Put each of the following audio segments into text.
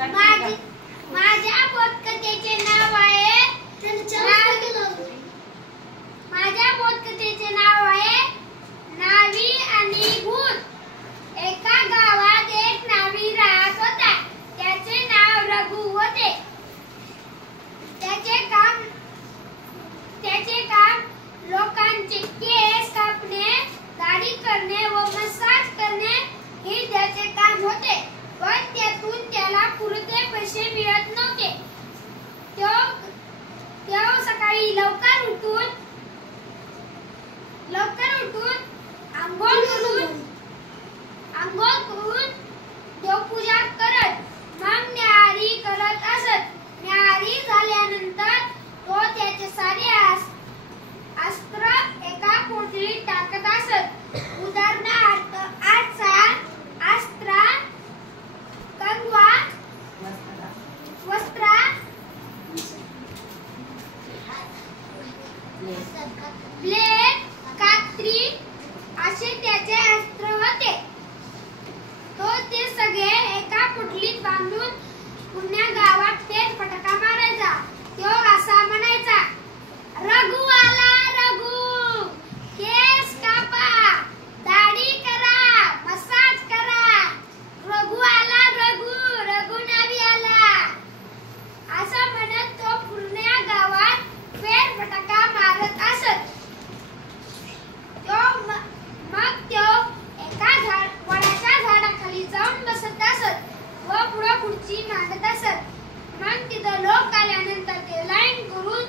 माझ्या बोधकथेचे नाव आहे नावी आणि भूत। एका गावात एक नावी राहत होता। त्याचे नाव रघु होते। त्याचे काम लोकांचे केस कापणे, दाढी करणे व मसाज करणे हे त्याचे काम होते, पण त्यातून त्याला पुरते पैसे मिळत नव्हते। तो सकाळी लवकर उठून आंघोळ करून देवपूजा करत मग न्याहारी करत असत। न्याहारी झाल्यानंतर तो त्याचे सारे अस्त्र एका पोटलीत टाकत असत। उदाहरणार्थ आरसा, अस्त्र, कंगवा, वस्त्र, ब्लेड, कात्री असे त्याचे अस्त्र होते। तो ते सगळे एका पोटलीत बांधून पुण्या गावात फेरफटका मारायचा। तो असा म्हणायचा, रघु आला रघु, केस कापा, दाढी करा, मसाज करा। रघु आला रघु, रघु नावी आला, असं म्हणत तो पुण्या गावात फेरफटका मारत असत। मग तो एका वडाच्या झाडाखाली जाऊन बसत असत व पुढची मांडत असत। मग तिथं लोक आल्यानंतर ते लाईन करून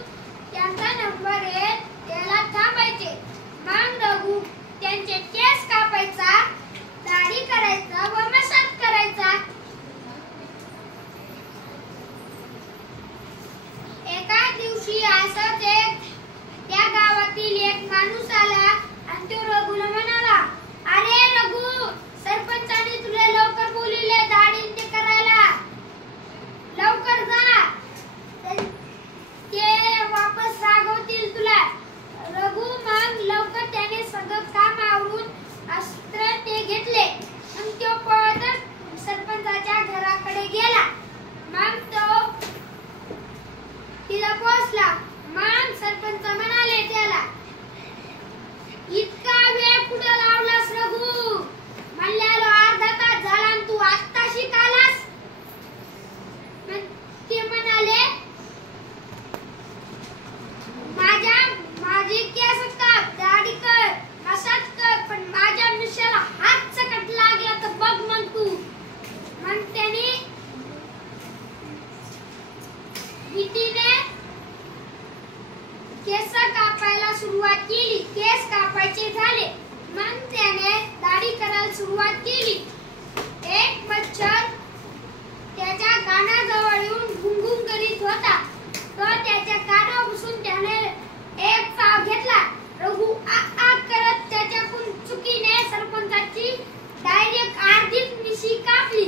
त्यांचा नंबर येत त्याला थांबायचे। मग रघु त्यांचे केस कापायचा, दाढी करायचा व मसाज करायचा। एका दिवशी असंच त्या गावातील एक माणूस आला आणि तो रघुला म्हणाला, अरे रघु, सरपंचाने तुला लवकर बोलवले दाढी ते करायला, लवकर जा, ते वापस रागवतील तुला। रघु मग लवकर त्याने सगळं काम आवरून अस्त्र ते घेतले आणि तो पळतच सरपंचाच्या घराकडे गेला। मग तो तिला पोहोचला। मग सरपंच म्हणाले त्याला, इतका वेळ कुठे लावलास रघु? म्हणल्याला अर्धा तास झाला आणि तू आत्ताशी आलास? ते म्हणाले, माझी केस काप, दाढी कर, मसाज कर, पण माझ्या मिशाला हात सकट लागला तर बघ मग तू। मग त्याने भीतीने केस कापायला सुरुवात केली। केस कापायचे झाले, मग त्याने दाढी करायला सुरुवात केली। एक मच्छर त्याच्या कानाजवळ येऊन घुंगुम करीत होता। तो त्याच्या कानावर बसून त्याने एक चाव घेतला। रघु आ करत त्याच्याकडून चुकीने सरपंचाची डायरेक्ट अर्धीच मिशी कापली।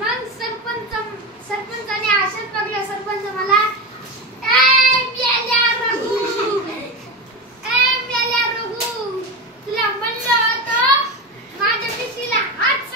मग सरपंचाने आशेत बघलं। सरपंच मला रघु, तुला म्हणलं होतं माझ्या मिशीला हात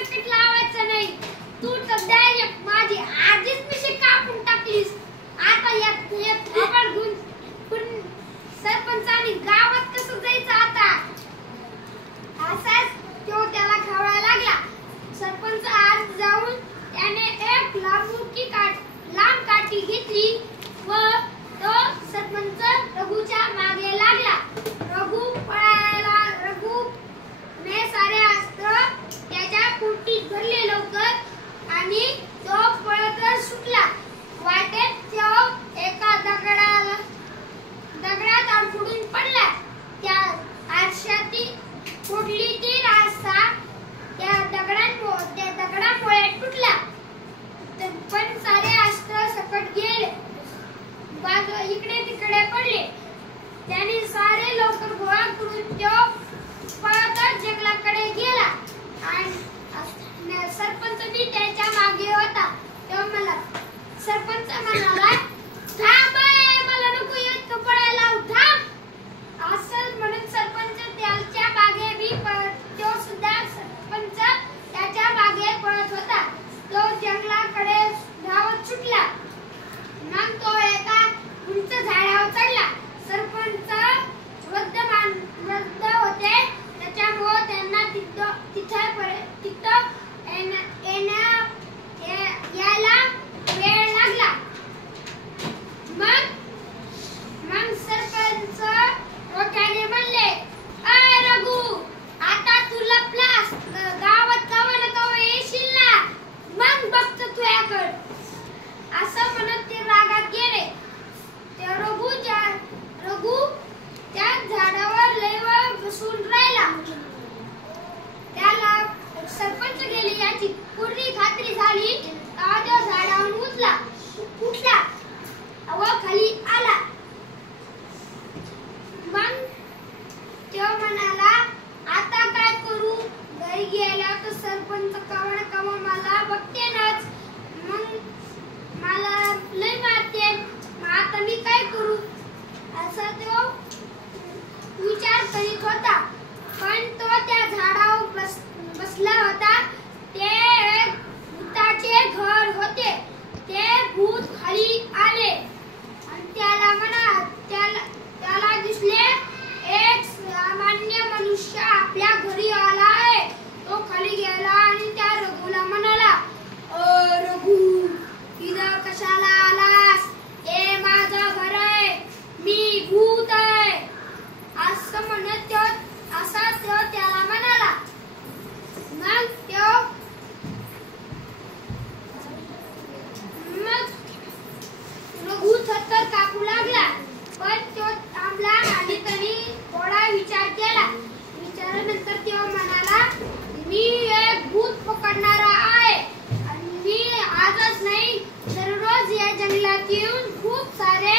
आजच नाही दररोज या जंगलात येऊन खूप सारे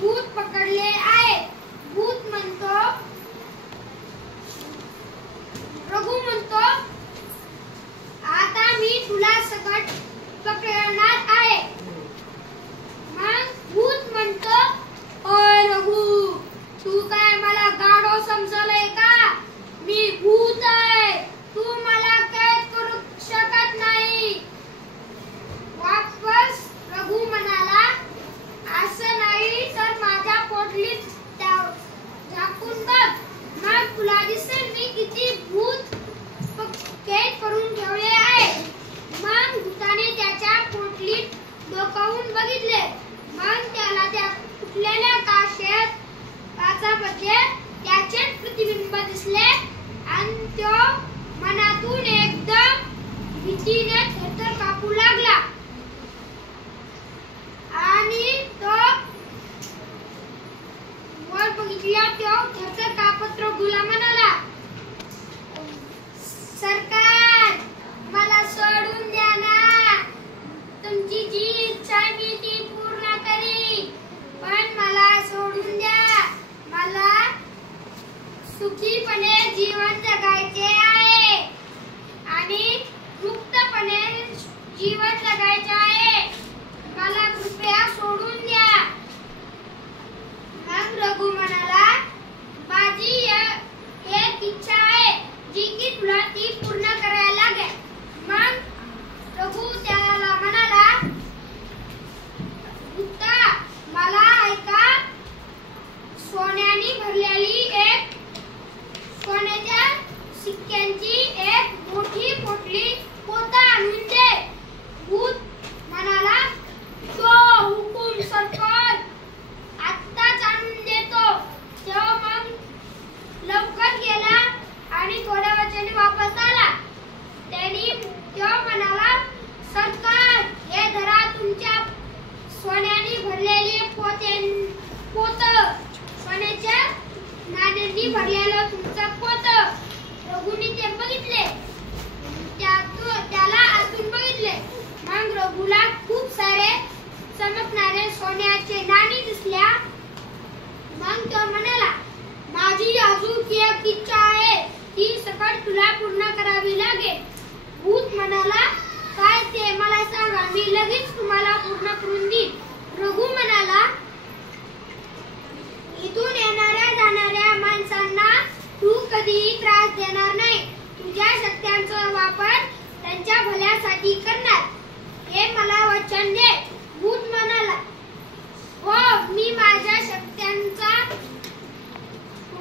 भूत पकडले आहे. भूत म्हणतो, रघु म्हणतो, आता मी तुला सकट पकडणार आहे. मग भूत म्हणतो, ओय रघु, तू काय मला गाढव समजलंय का? मी भूत आहे, तू मला कैद करू शकत नाही. वापस रघु म्हणाला, असं नाही तर माझ्या पोटलीत झाकून बघ, मग तुला दिसेल मी किती भूत कैद करून ठेवले आहे. मग भूताने त्याच्या पोटलीत डोकावून बघितले. मग त्याला त्या फुटलेल्या काचामध्ये त्याचे प्रतिबिंब दिसले आणि तो मनातून एकदम भीतीने थरथर कापू लागला. आणि तो वर बघितला, तो थरथर कापत रघुला म्हणाला, सरकार, मला सोडून द्या ना. तुमची जी इच्छा आहे मी ती पूर्ण करीन, पण मला सोडून द्या. मला सुखीपणे जीवन जगायचे आहे आणि मुक्तपणे जीवन जगायचे आहे. मला कृपया सोडून द्या. मग रघु म्हणाला, माझी एक इच्छा आहे जी की तुला ती पूर्ण करायला लागेल. मग रघु त्याला म्हणाला, भूता, मला ऐका, सोन्याने भरलेली एक सोन्याच्या सिक्क्यांची एक मोठी पोता आणून दे. भूत म्हणाला, तो हुकूम सरकार, आत्ताच आणून देतो. तेव्हा मग लवकर गेला आणि थोड्या वेळाने वापस आला. तेव्हा म्हणाला, सरकार, हे धरा तुमच्या सोन्याने भरलेले पोत, सोन्याच्या नाण्यांनी भरलेलं तुमचं पोत. रघुने ते बघितले, त्याला आतून बघितले. मग रघुला खूप सारे चमकणारे सोन्याचे नाणी दिसल्या. मग तो म्हणाला, माझी अजून एक इच्छा आहे, ती सकट तुला पूर्ण करावी लागेल. भूत म्हणाला, काय ते मला सांगा, मी लगेच तुम्हाला पूर्ण करून देईन. रघु म्हणाला, इथून येणाऱ्या जाणाऱ्या माणसांना तू कधीही त्रास देणार नाही. तुझ्या शक्त्यांचा वापर त्यांच्या भल्यासाठी करणार, हे मला वचन दे. भूत म्हणाला, हो, मी माझ्या शक्त्यांचा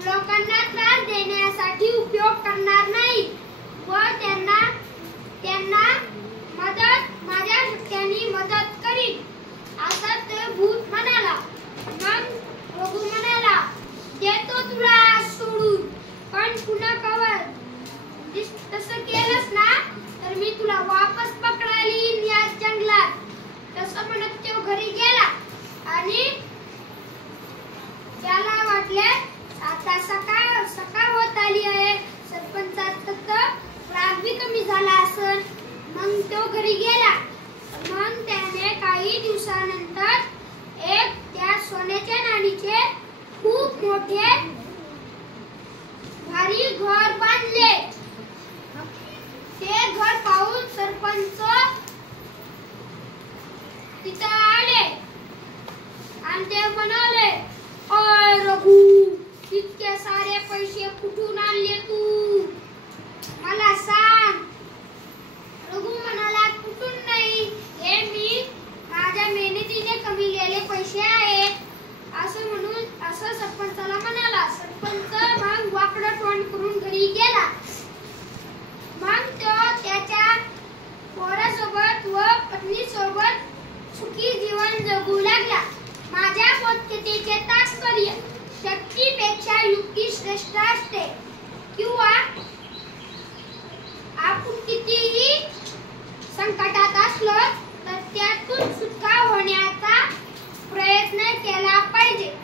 लोकांना त्रास देण्यासाठी उपयोग करणार नाही व त्यांना माझ्या शक्त्यांनी मदत करीन, असं ते भूत म्हणाला. मग रघु म्हणाला, देतो तुला सोडून, पण पुन्हा कवर तसं केलंस ना तर मी तुला वापस पकडायला येईन या जंगलात. तसं म्हणत तो घरी गेला आणि त्याला वाटले आता सकाळ होत आली आहे, सरपंचाचा राग बी कमी झाला असेल. मग तो घरी गेला. मग त्याने काही दिवसानंतर एक त्या सोन्याच्या नाणीचे खूप मोठे भारी घर बांधले. ते घर पाहून सरपंच तिथं आले आणि ते म्हणाले, ओय रघु, इतके सारे पैसे कुठून आणले तू, मला सांग. रघु म्हणाला, कुठून नाही, हे मी माझ्या मेहनतीने कमविलेले पैसे आहेत, असं म्हणून असं सरपंचाला म्हणाला. सरपंच मग वाकडं तोंड करून घरी गेला. मग तो त्याच्या पोरासोबत व पत्नीसोबत सुखी जीवन जगू लागला. माझ्या बोधकथेचे तात्पर्य, शक्तीपेक्षा युक्ती श्रेष्ठ असते, किंवा आपण कितीही संकटात असलो तर त्यातून सुटका होण्याचा प्रयत्न केला पाहिजे.